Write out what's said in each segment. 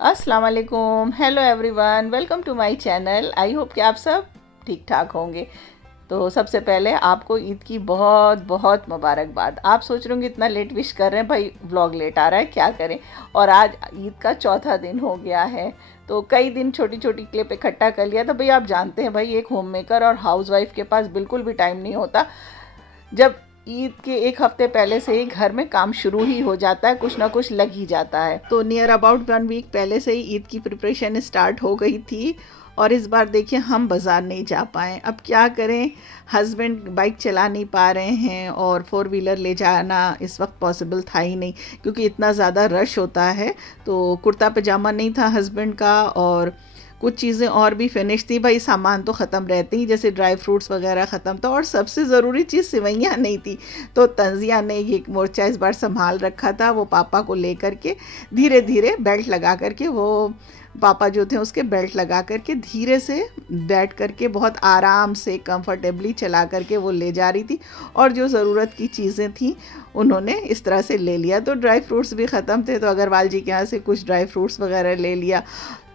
अस्सलाम वालेकुम, hello everyone, welcome to my channel. I hope कि आप सब ठीक ठाक होंगे। तो सबसे पहले आपको ईद की बहुत बहुत मुबारकबाद। आप सोच रहे होंगे इतना लेट विश कर रहे हैं, भाई व्लॉग लेट आ रहा है, क्या करें। और आज ईद का चौथा दिन हो गया है, तो कई दिन छोटी छोटी क्लिप इकट्ठा कर लिया था। भाई आप जानते हैं, भाई एक होम मेकर और हाउस वाइफ के पास बिल्कुल भी टाइम नहीं होता। जब ईद के एक हफ्ते पहले से ही घर में काम शुरू ही हो जाता है, कुछ ना कुछ लग ही जाता है। तो नियर अबाउट 1 वीक पहले से ही ईद की प्रिपरेशन स्टार्ट हो गई थी। और इस बार देखिए हम बाज़ार नहीं जा पाए। अब क्या करें, हस्बैंड बाइक चला नहीं पा रहे हैं और 4 व्हीलर ले जाना इस वक्त पॉसिबल था ही नहीं, क्योंकि इतना ज़्यादा रश होता है। तो कुर्ता पजामा नहीं था हस्बैंड का, और कुछ चीज़ें और भी फिनिश थी। भाई सामान तो ख़त्म रहते ही, जैसे ड्राई फ्रूट्स वगैरह ख़त्म था, और सबसे ज़रूरी चीज़ सिवैयाँ नहीं थी। तो तंजिया ने ये मोर्चा इस बार संभाल रखा था। वो पापा को लेकर के धीरे धीरे बेल्ट लगा करके, वो पापा जो थे उसके बेल्ट लगा करके धीरे से बैठ करके बहुत आराम से कंफर्टेबली चला करके वो ले जा रही थी। और जो ज़रूरत की चीज़ें थी उन्होंने इस तरह से ले लिया। तो ड्राई फ्रूट्स भी ख़त्म थे, तो अग्रवाल जी के यहाँ से कुछ ड्राई फ्रूट्स वगैरह ले लिया।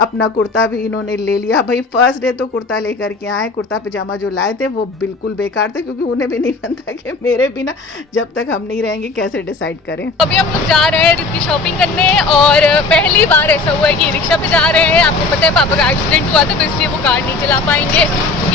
अपना कुर्ता भी इन्होंने ले लिया। भाई फर्स्ट डे तो कुर्ता लेकर के आए, कुर्ता पजामा जो लाए थे वो बिल्कुल बेकार थे, क्योंकि उन्हें भी नहीं बनता कि मेरे बिना जब तक हम नहीं रहेंगे कैसे डिसाइड करें। अभी हम लोग जा रहे हैं ईद की शॉपिंग करने, और पहली बार ऐसा हुआ है कि रिक्शा पे जा रहे हैं। आपको पता है पापा का एक्सीडेंट हुआ था, तो इसलिए वो कार नहीं चला पाएंगे,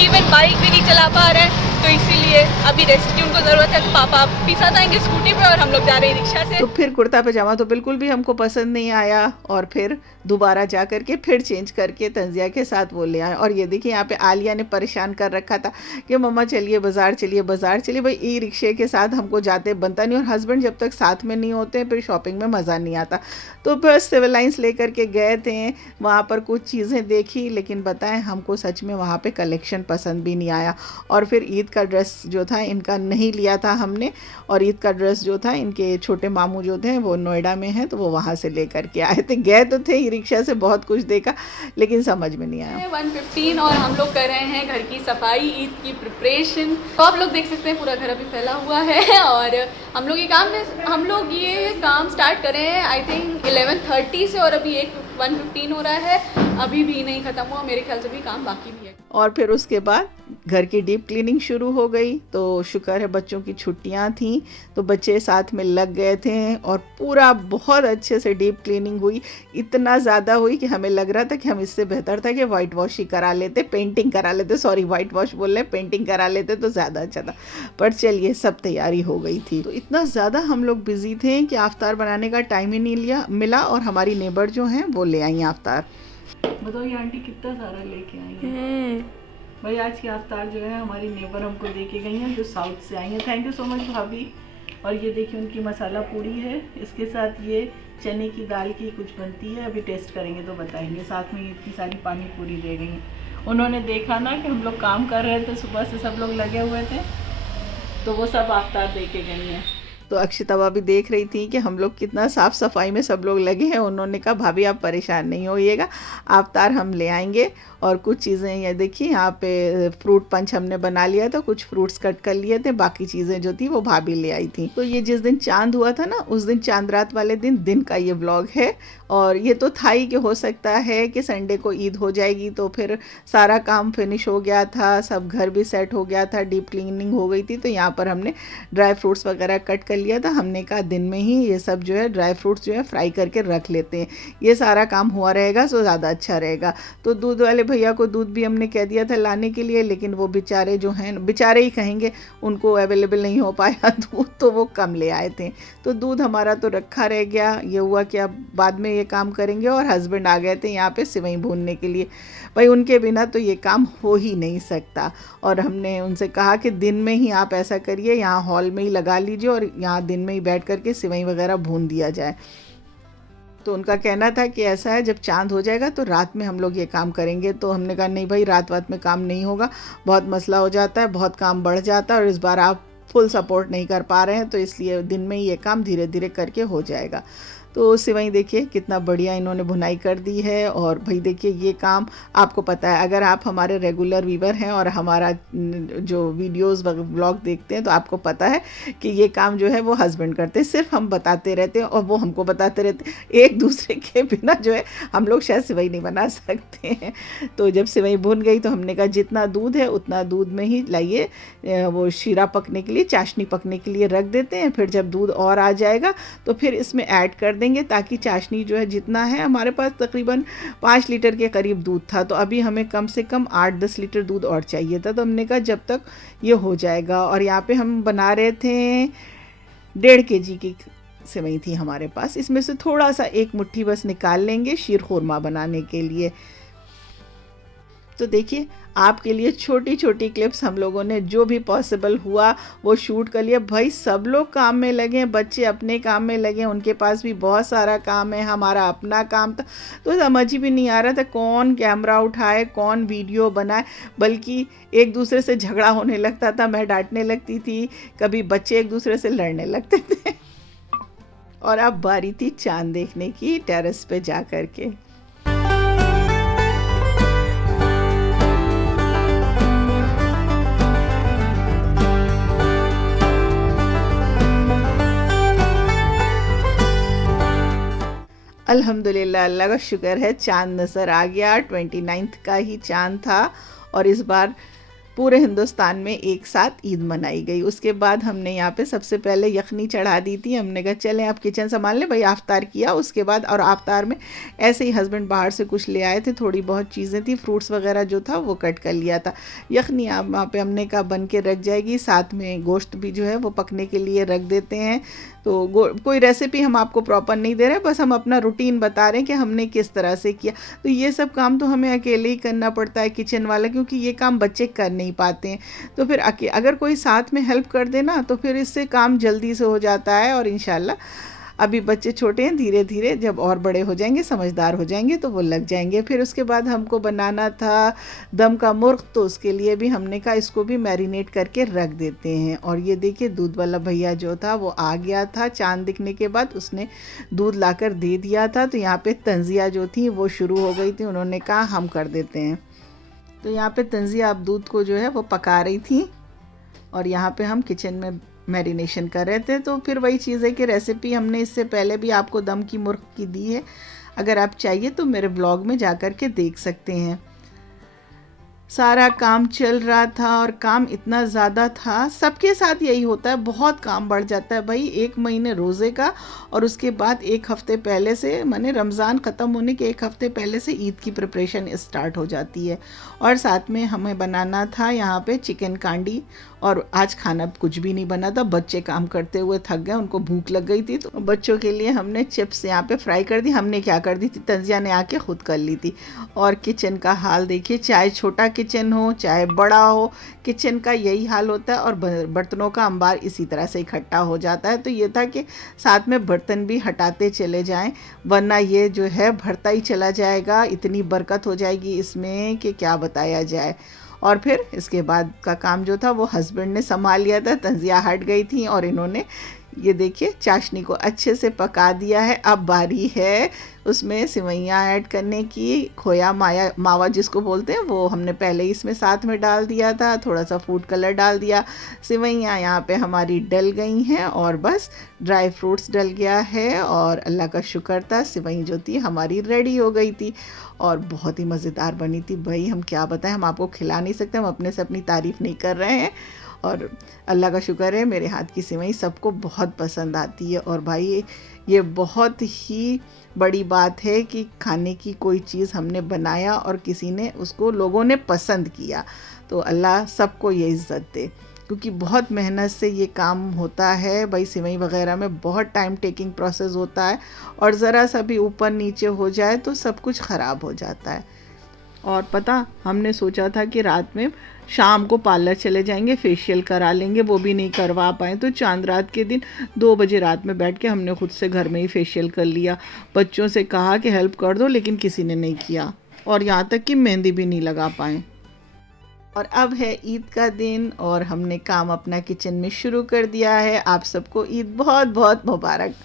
इवन बाइक भी नहीं चला पा रहे हैं। तो इसीलिए अभी रेस्ट की उनको ज़रूरत है, तो पापा पीछा आएंगे स्कूटी पे और हम लोग जा रहे हैं रिक्शा से। तो फिर कुर्ता पजामा तो बिल्कुल भी हमको पसंद नहीं आया, और फिर दोबारा जा करके फिर चेंज करके तंजिया के साथ वो ले आए। और ये देखिए यहाँ पे आलिया ने परेशान कर रखा था कि मम्मा चलिए बाज़ार चलिए बाज़ार चलिए। भाई ई रिक्शे के साथ हमको जाते बनता नहीं, और हस्बैंड जब तक साथ में नहीं होते फिर शॉपिंग में मज़ा नहीं आता। तो बस सिविल लाइन्स ले करके गए थे, वहाँ पर कुछ चीज़ें देखी, लेकिन बताएं हमको सच में वहाँ पे कलेक्शन पसंद भी नहीं आया। और फिर ईद का ड्रेस जो था इनका नहीं लिया था हमने, और ईद का ड्रेस जो था इनके छोटे मामू जो थे वो नोएडा में हैं, तो वो वहाँ से ले करके आए थे। गए तो थे ई रिक्शा से, बहुत कुछ देखा, लेकिन समझ में नहीं आया। 1:15 और हम लोग कर रहे हैं घर की सफाई, ईद की प्रिपरेशन। तो आप लोग देख सकते हैं पूरा घर अभी फैला हुआ है, और हम लोग ये काम स्टार्ट कर रहे हैं आई थिंक 11:30 से, और अभी 1:15 हो रहा है, अभी भी नहीं ख़त्म हुआ, मेरे ख्याल से भी काम बाकी भी है। और फिर उसके बाद घर की डीप क्लीनिंग शुरू हो गई। तो शुक्र है बच्चों की छुट्टियां थी, तो बच्चे साथ में लग गए थे, और पूरा बहुत अच्छे से डीप क्लीनिंग हुई। इतना ज़्यादा हुई कि हमें लग रहा था कि हम इससे बेहतर था कि वाइट वॉश ही करा लेते, पेंटिंग करा लेते, सॉरी वाइट वॉश बोल रहे, पेंटिंग करा लेते तो ज़्यादा अच्छा था। पर चलिए सब तैयारी हो गई थी। तो इतना ज़्यादा हम लोग बिजी थे कि आफ्तार बनाने का टाइम ही नहीं मिला, और हमारी नेबर जो हैं वो ले आई आफ्तार। बताओ ये आंटी कितना सारा लेके आई है। भाई आज की आफ्तार जो है हमारी नेबर हमको दे के गई हैं, जो साउथ से आई हैं। थैंक यू सो मच भाभी। और ये देखिए उनकी मसाला पूड़ी है, इसके साथ ये चने की दाल की कुछ बनती है, अभी टेस्ट करेंगे तो बताएंगे। साथ में इतनी सारी पानी पूरी दे गई हैं। उन्होंने देखा ना कि हम लोग काम कर रहे थे, सुबह से सब लोग लगे हुए थे, तो वो सब आफ्तार दे के गई हैं। तो अक्षिता भी देख रही थी कि हम लोग कितना साफ़ सफाई में सब लोग लगे हैं। उन्होंने कहा भाभी आप परेशान नहीं होइएगा, आफ्तार हम ले आएंगे। और कुछ चीज़ें ये देखिए यहाँ पे फ्रूट पंच हमने बना लिया था, कुछ फ्रूट्स कट कर लिए थे, बाकी चीज़ें जो थी वो भाभी ले आई थी। तो ये जिस दिन चांद हुआ था ना, उस दिन चांद रात वाले दिन का ये व्लॉग है। और ये तो था ही कि हो सकता है कि संडे को ईद हो जाएगी, तो फिर सारा काम फिनिश हो गया था, सब घर भी सेट हो गया था, डीप क्लीनिंग हो गई थी। तो यहाँ पर हमने ड्राई फ्रूट्स वगैरह कट कर लिया था। हमने कहा दिन में ही ये सब जो है ड्राई फ्रूट्स जो है फ्राई करके रख लेते हैं, ये सारा काम हुआ रहेगा तो ज़्यादा अच्छा रहेगा। तो दूध वाले भैया को दूध भी हमने कह दिया था लाने के लिए, लेकिन वो बेचारे जो हैं, बेचारे ही कहेंगे, उनको अवेलेबल नहीं हो पाया दूध, तो वो कम ले आए थे। तो दूध हमारा तो रखा रह गया। ये हुआ कि अब बाद में ये काम करेंगे। और हस्बैंड आ गए थे यहाँ पे सिवई भूनने के लिए। भाई उनके बिना तो ये काम हो ही नहीं सकता। और हमने उनसे कहा कि दिन में ही आप ऐसा करिए, यहाँ हॉल में ही लगा लीजिए और यहाँ दिन में ही बैठ करके सिवई वगैरह भून दिया जाए। तो उनका कहना था कि ऐसा है, जब चाँद हो जाएगा तो रात में हम लोग ये काम करेंगे। तो हमने कहा नहीं भाई, रात में काम नहीं होगा, बहुत मसला हो जाता है, बहुत काम बढ़ जाता है और इस बार आप फुल सपोर्ट नहीं कर पा रहे हैं, तो इसलिए दिन में ही ये काम धीरे धीरे करके हो जाएगा। तो सिवई देखिए कितना बढ़िया इन्होंने भुनाई कर दी है। और भाई देखिए ये काम आपको पता है, अगर आप हमारे रेगुलर व्यूवर हैं और हमारा जो वीडियोस व्लॉग देखते हैं तो आपको पता है कि ये काम जो है वो हस्बैंड करते हैं, सिर्फ हम बताते रहते हैं और वो हमको बताते रहते हैं। एक दूसरे के बिना जो है हम लोग शायद सिवई नहीं बना सकते हैं। तो जब सिवई भुन गई तो हमने कहा जितना दूध है उतना दूध में ही लाइए वो शीरा पकने के लिए, चाशनी पकने के लिए रख देते हैं। फिर जब दूध और आ जाएगा तो फिर इसमें ऐड कर देंगे, ताकि चाशनी जो है, जितना है हमारे पास तकरीबन 5 लीटर के करीब दूध था, तो अभी हमें कम से कम 8-10 लीटर दूध और चाहिए था। तो हमने कहा जब तक ये हो जाएगा। और यहाँ पे हम बना रहे थे 1.5 kg की सेवई थी हमारे पास, इसमें से थोड़ा सा 1 मुट्ठी बस निकाल लेंगे शीर खुरमा बनाने के लिए। तो देखिए आपके लिए छोटी छोटी क्लिप्स हम लोगों ने जो भी पॉसिबल हुआ वो शूट कर लिया। भाई सब लोग काम में लगे, बच्चे अपने काम में लगे, उनके पास भी बहुत सारा काम है, हमारा अपना काम था। तो समझ ही भी नहीं आ रहा था कौन कैमरा उठाए, कौन वीडियो बनाए, बल्कि एक दूसरे से झगड़ा होने लगता था, मैं डांटने लगती थी, कभी बच्चे एक दूसरे से लड़ने लगते थे। और अब बारी थी चांद देखने की टेरेस पे जा कर के। अल्हम्दुलिल्लाह, अल्लाह का शुक्र है, चाँद नज़र आ गया। 29 का ही चाँद था और इस बार पूरे हिंदुस्तान में एक साथ ईद मनाई गई। उसके बाद हमने यहाँ पे सबसे पहले यखनी चढ़ा दी थी। हमने कहा चलें आप किचन संभाल लें, भाई आफ्तार किया उसके बाद। और आफ्तार में ऐसे ही हस्बैंड बाहर से कुछ ले आए थे, थोड़ी बहुत चीज़ें थी, फ्रूट्स वगैरह जो था वो कट कर लिया था। यखनी आप वहाँ पे हमने कहा बन के रख जाएगी, साथ में गोश्त भी जो है वो पकने के लिए रख देते हैं। तो कोई रेसिपी हम आपको प्रॉपर नहीं दे रहे, बस हम अपना रूटीन बता रहे हैं कि हमने किस तरह से किया। तो ये सब काम तो हमें अकेले ही करना पड़ता है किचन वाला, क्योंकि ये काम बच्चे कर नहीं पाते हैं। तो फिर अगर कोई साथ में हेल्प कर दे ना तो फिर इससे काम जल्दी से हो जाता है। और इंशाल्लाह अभी बच्चे छोटे हैं, धीरे धीरे जब और बड़े हो जाएंगे, समझदार हो जाएंगे तो वो लग जाएंगे। फिर उसके बाद हमको बनाना था दम का मुर्ग, तो उसके लिए भी हमने कहा इसको भी मैरिनेट करके रख देते हैं। और ये देखिए दूध वाला भैया जो था वो आ गया था चांद दिखने के बाद, उसने दूध लाकर दे दिया था। तो यहाँ पे तंजिया जो थी वो शुरू हो गई थी, उन्होंने कहा हम कर देते हैं। तो यहाँ पे तंजिया अब दूध को जो है वो पका रही थी और यहाँ पे हम किचन में मैरिनेशन कर रहे थे। तो फिर वही चीज़ है कि रेसिपी हमने इससे पहले भी आपको दम की मुर्ग की दी है, अगर आप चाहिए तो मेरे ब्लॉग में जा कर के देख सकते हैं। सारा काम चल रहा था और काम इतना ज़्यादा था, सबके साथ यही होता है, बहुत काम बढ़ जाता है भाई। 1 महीने रोज़े का और उसके बाद 1 हफ़्ते पहले से, माने रमज़ान ख़त्म होने के 1 हफ़्ते पहले से ईद की प्रिपरेशन स्टार्ट हो जाती है। और साथ में हमें बनाना था यहाँ पे चिकन कांडी, और आज खाना कुछ भी नहीं बना था, बच्चे काम करते हुए थक गए, उनको भूख लग गई थी, तो बच्चों के लिए हमने चिप्स यहाँ पे फ्राई कर दी। हमने क्या कर दी थी, तंजिया ने आके खुद कर ली थी। और किचन का हाल देखिए, चाहे छोटा किचन हो चाहे बड़ा हो, किचन का यही हाल होता है। और बर्तनों का अंबार इसी तरह से इकट्ठा हो जाता है। तो ये था कि साथ में बर्तन भी हटाते चले जाएं, वरना ये जो है भरता ही चला जाएगा, इतनी बरकत हो जाएगी इसमें कि क्या बताया जाए। और फिर इसके बाद का काम जो था वो हस्बैंड ने संभाल लिया था, तंजिया हट गई थी और इन्होंने ये देखिए चाशनी को अच्छे से पका दिया है। अब बारी है उसमें सिवैयाँ ऐड करने की। खोया मावा जिसको बोलते हैं वो हमने पहले ही इसमें साथ में डाल दिया था, थोड़ा सा फूड कलर डाल दिया। सिवैयाँ यहाँ पे हमारी डल गई हैं और बस ड्राई फ्रूट्स डल गया है और अल्लाह का शुक्र था सिवैयाँ जो थी हमारी रेडी हो गई थी और बहुत ही मज़ेदार बनी थी। भाई हम क्या बताएं, हम आपको खिला नहीं सकते, हम अपने से अपनी तारीफ़ नहीं कर रहे हैं। और अल्लाह का शुक्र है मेरे हाथ की सिवई सबको बहुत पसंद आती है। और भाई ये बहुत ही बड़ी बात है कि खाने की कोई चीज़ हमने बनाया और किसी ने उसको, लोगों ने पसंद किया, तो अल्लाह सबको ये इज़्ज़त दे, क्योंकि बहुत मेहनत से ये काम होता है भाई। सिवई वगैरह में बहुत टाइम टेकिंग प्रोसेस होता है और ज़रा सा भी ऊपर नीचे हो जाए तो सब कुछ ख़राब हो जाता है। और पता, हमने सोचा था कि रात में शाम को पार्लर चले जाएंगे, फेशियल करा लेंगे, वो भी नहीं करवा पाए। तो चांद रात के दिन 2 बजे रात में बैठ के हमने खुद से घर में ही फेशियल कर लिया। बच्चों से कहा कि हेल्प कर दो, लेकिन किसी ने नहीं किया, और यहाँ तक कि मेहंदी भी नहीं लगा पाए। और अब है ईद का दिन और हमने काम अपना किचन में शुरू कर दिया है। आप सबको ईद बहुत बहुत मुबारक।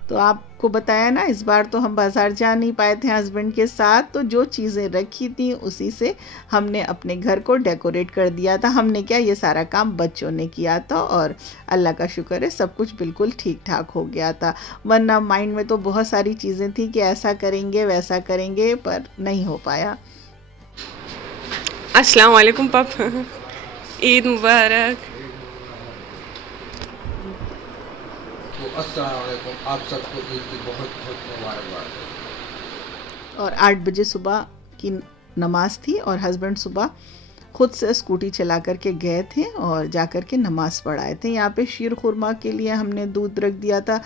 तो आपको बताया ना, इस बार तो हम बाज़ार जा नहीं पाए थे हस्बैंड के साथ, तो जो चीज़ें रखी थी उसी से हमने अपने घर को डेकोरेट कर दिया था। हमने क्या, ये सारा काम बच्चों ने किया था और अल्लाह का शुक्र है सब कुछ बिल्कुल ठीक ठाक हो गया था। वरना माइंड में तो बहुत सारी चीज़ें थी कि ऐसा करेंगे वैसा करेंगे, पर नहीं हो पाया। अस्सलाम वालेकुम पप, ईद मुबारक। तो अस्सलाम वालेकुम, आप सबको ईद की बहुत बहुत मुबारकबाद। और 8 बजे सुबह की नमाज थी और हस्बैंड सुबह खुद से स्कूटी चला करके गए थे और जा कर के नमाज़ पढ़ाए थे। यहाँ पे शीर खुरमा के लिए हमने दूध रख दिया था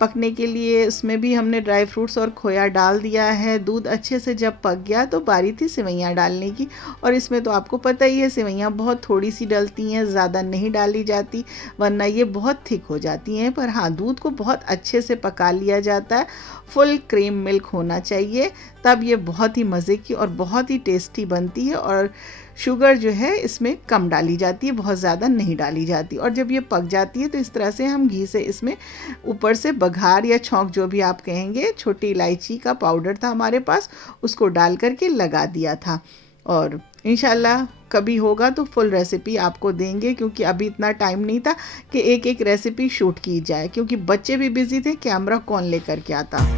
पकने के लिए। इसमें भी हमने ड्राई फ्रूट्स और खोया डाल दिया है। दूध अच्छे से जब पक गया तो बारी थी सेवइयाँ डालने की, और इसमें तो आपको पता ही है सेवइयाँ बहुत थोड़ी सी डलती हैं, ज़्यादा नहीं डाली जाती वरना ये बहुत थिक हो जाती हैं। पर हाँ, दूध को बहुत अच्छे से पका लिया जाता है। फुल क्रीम मिल्क होना चाहिए, तब ये बहुत ही मज़े की और बहुत ही टेस्टी बनती है। और शुगर जो है इसमें कम डाली जाती है, बहुत ज़्यादा नहीं डाली जाती। और जब ये पक जाती है तो इस तरह से हम घी से इसमें ऊपर से बघार या छौंक जो भी आप कहेंगे, छोटी इलायची का पाउडर था हमारे पास, उसको डाल करके लगा दिया था। और इंशाल्लाह कभी होगा तो फुल रेसिपी आपको देंगे, क्योंकि अभी इतना टाइम नहीं था कि एक एक रेसिपी शूट की जाए, क्योंकि बच्चे भी बिजी थे, कैमरा कौन लेकर के आता।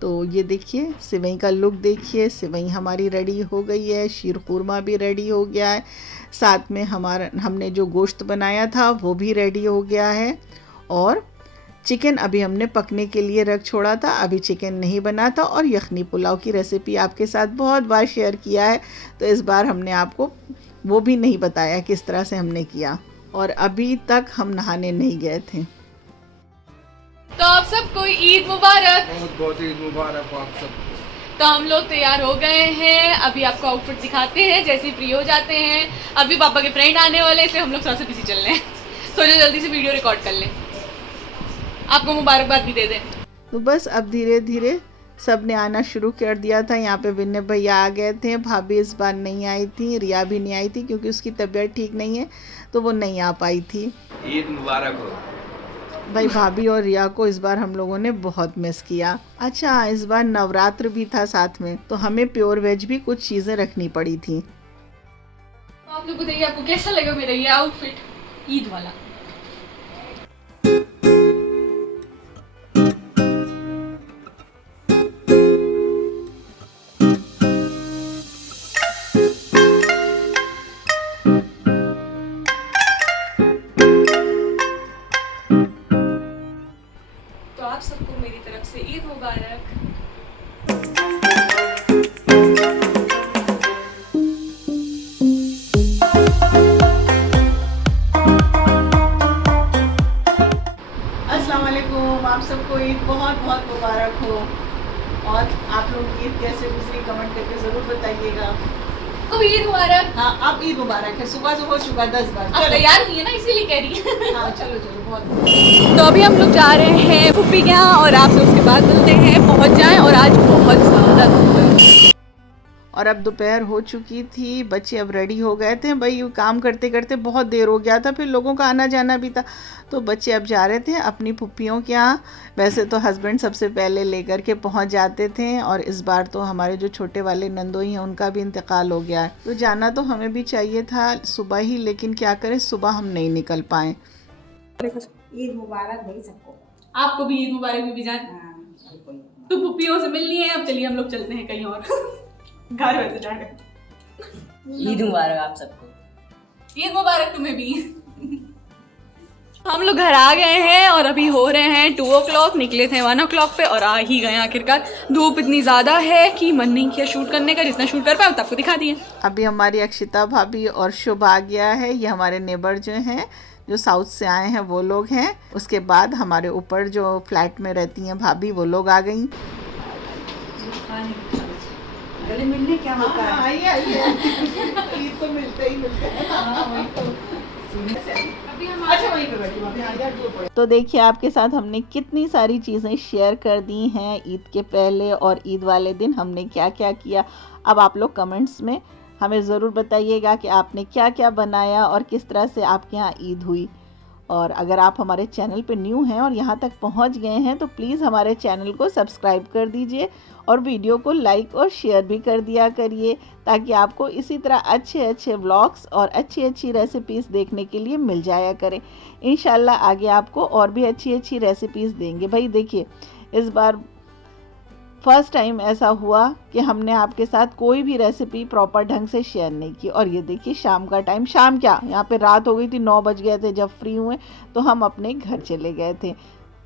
तो ये देखिए सेवई का लुक देखिए, सेवई हमारी रेडी हो गई है, शीर खुरमा भी रेडी हो गया है, साथ में हमने जो गोश्त बनाया था वो भी रेडी हो गया है। और चिकन अभी हमने पकने के लिए रख छोड़ा था, अभी चिकन नहीं बना था। और यखनी पुलाव की रेसिपी आपके साथ बहुत बार शेयर किया है, तो इस बार हमने आपको वो भी नहीं बताया किस तरह से हमने किया। और अभी तक हम नहाने नहीं गए थे। तो आप सबको ईद मुबारक। बहुत बहुत ईद मुबारक हो आप सबको। तो हम लोग तैयार हो गए हैं, अभी आपको आउटफिट दिखाते हैं जैसे ही फ्री हो जाते हैं। अभी पापा के फ्रेंड आने वाले, इसलिए हम लोग थोड़ा सा बिजी चल रहे हैं, सोचो जल्दी से वीडियो रिकॉर्ड कर लें, आपको मुबारकबाद भी दे दें। तो बस अब धीरे धीरे सब ने आना शुरू कर दिया था। यहाँ पे विनय भैया आ गए थे, भाभी इस बार नहीं आई थी, रिया भी नहीं आई थी क्योंकि उसकी तबीयत ठीक नहीं है तो वो नहीं आ पाई थी। ईद मुबारक हो भाई, भाभी और रिया को इस बार हम लोगों ने बहुत मिस किया। अच्छा, इस बार नवरात्र भी था साथ में, तो हमें प्योर वेज भी कुछ चीज़ें रखनी पड़ी थी। तो आप लोग बताइए आपको कैसा लगा मेरा ये आउटफिट ईद वाला। तो आप सबको मेरी तरफ से ईद मुबारक। अस्सलाम वालेकुम, आप सबको ईद बहुत बहुत मुबारक हो। और आप लोग ईद कैसे गुजरी कमेंट करके ज़रूर बताइएगा। तो ईद मुबारक। हाँ, अब ईद मुबारक है, सुबह से हो चुका 10 बार। अब तैयार हुई है ना, इसीलिए कह रही है। हाँ चलो चलो, बहुत। तो अभी हम लोग जा रहे हैं पुप्पी के यहाँ और आपसे उसके बाद मिलते हैं, पहुँच जाएं। और आज बहुत ज़्यादा धूप है और अब दोपहर हो चुकी थी, बच्चे अब रेडी हो गए थे। भाई काम करते करते बहुत देर हो गया था, फिर लोगों का आना जाना भी था, तो बच्चे अब जा रहे थे अपनी पुप्पियों के यहाँ। वैसे तो हस्बैंड सबसे पहले लेकर के पहुँच जाते थे, और इस बार तो हमारे जो छोटे वाले नंदोई हैं उनका भी इंतकाल हो गया है, तो जाना तो हमें भी चाहिए था सुबह ही, लेकिन क्या करें सुबह हम नहीं निकल पाए। ईद मुबारक भाई सबको। आपको भी ईद मुबारक बीबी जान। तो पुप्पियों से मिलनी है, अब चलिए हम लोग चलते हैं कहीं और। घर वैसे जाने। ईद मुबारक आप सबको। ईद मुबारक तुम्हें भी। हम लोग घर आ गए हैं और अभी हो रहे हैं 2 o'clock, निकले थे 1 o'clock पे और आ ही गए आखिरकार। धूप इतनी ज़्यादा है कि मन नहीं किया शूट करने का, जितना शूट कर पाए आपको दिखा दिए। अभी हमारी अक्षिता भाभी और शुभ आ गया है, ये हमारे नेबर जो हैं, जो साउथ से आए हैं वो लोग हैं। उसके बाद हमारे ऊपर जो फ्लैट में रहती हैं भाभी, वो लोग आ गई। गले मिलने क्या होता है? आइए आइए, ईद तो मिलते ही मिलते हैं। अच्छा वहीं पे बैठी, वहाँ पे आ जाए। तो देखिए आपके साथ हमने कितनी सारी चीज़ें शेयर कर दी हैं ईद के पहले, और ईद वाले दिन हमने क्या क्या किया। अब आप लोग कमेंट्स में हमें ज़रूर बताइएगा कि आपने क्या क्या बनाया और किस तरह से आपके यहाँ ईद हुई। और अगर आप हमारे चैनल पे न्यू हैं और यहाँ तक पहुँच गए हैं तो प्लीज़ हमारे चैनल को सब्सक्राइब कर दीजिए और वीडियो को लाइक और शेयर भी कर दिया करिए, ताकि आपको इसी तरह अच्छे अच्छे व्लॉग्स और अच्छी अच्छी रेसिपीज़ देखने के लिए मिल जाया करें। इंशाल्लाह आगे आपको और भी अच्छी अच्छी रेसिपीज़ देंगे। भाई देखिए, इस बार फर्स्ट टाइम ऐसा हुआ कि हमने आपके साथ कोई भी रेसिपी प्रॉपर ढंग से शेयर नहीं की। और ये देखिए शाम का टाइम, शाम क्या, यहाँ पे रात हो गई थी, 9 बज गए थे जब फ्री हुए, तो हम अपने घर चले गए थे।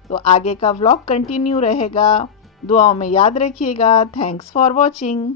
तो आगे का व्लॉग कंटिन्यू रहेगा, दुआओं में याद रखिएगा। Thanks for watching.